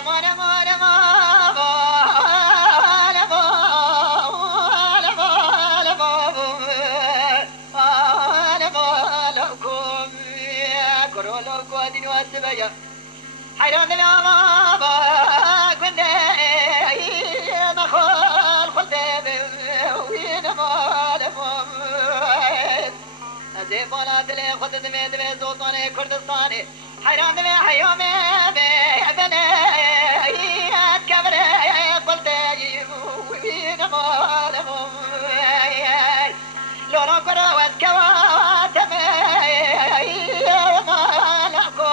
امان امان امان حيران الأمام كنت مخال خلدي وين مالهم زيب ولا تلي خد دمي دمي زوطاني كردستاني حيران دمي حيومي بني كبري قلتي وين مالهم لولا كرا واسكواتمي مالكو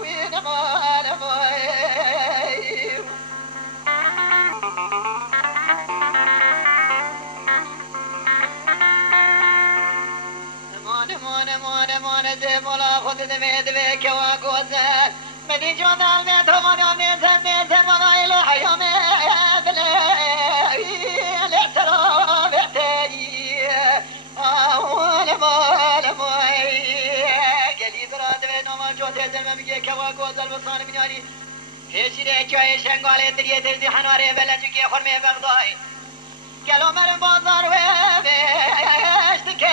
وين مالهم مون زب ولا خود دمید به کوا گذر مدی جوان میت روان میت ولا إله حيوم بله الاحترام احتاجی آول مال موی گلی درات به نام جوته زلم میگه کوا گذر بسان میاری هیچی که شنگاله دریه دردی حناره بلنجی که خرمه بغدای گلو مرم بازار و بهشت که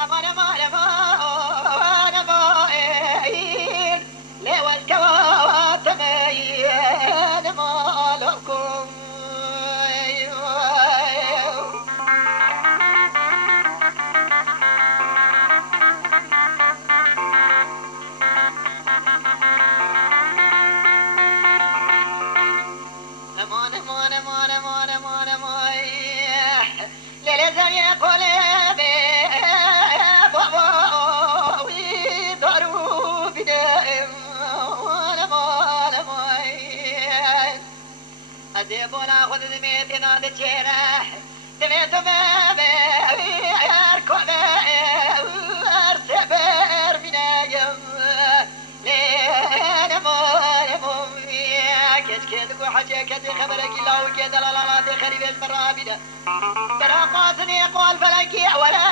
أمان أمان أمان أمان لو الكواتمين مالكم أمان أمان أمان أمان أمان أمان للزم يقول أزيبونا خذ دميتنا دجينا دميت بابي أركض أرسبر من يوم لين مول كذ حاجة كذ خبرك الله وكذا لا لا خريب المرابدة ترى قاسني قال فلكي ولا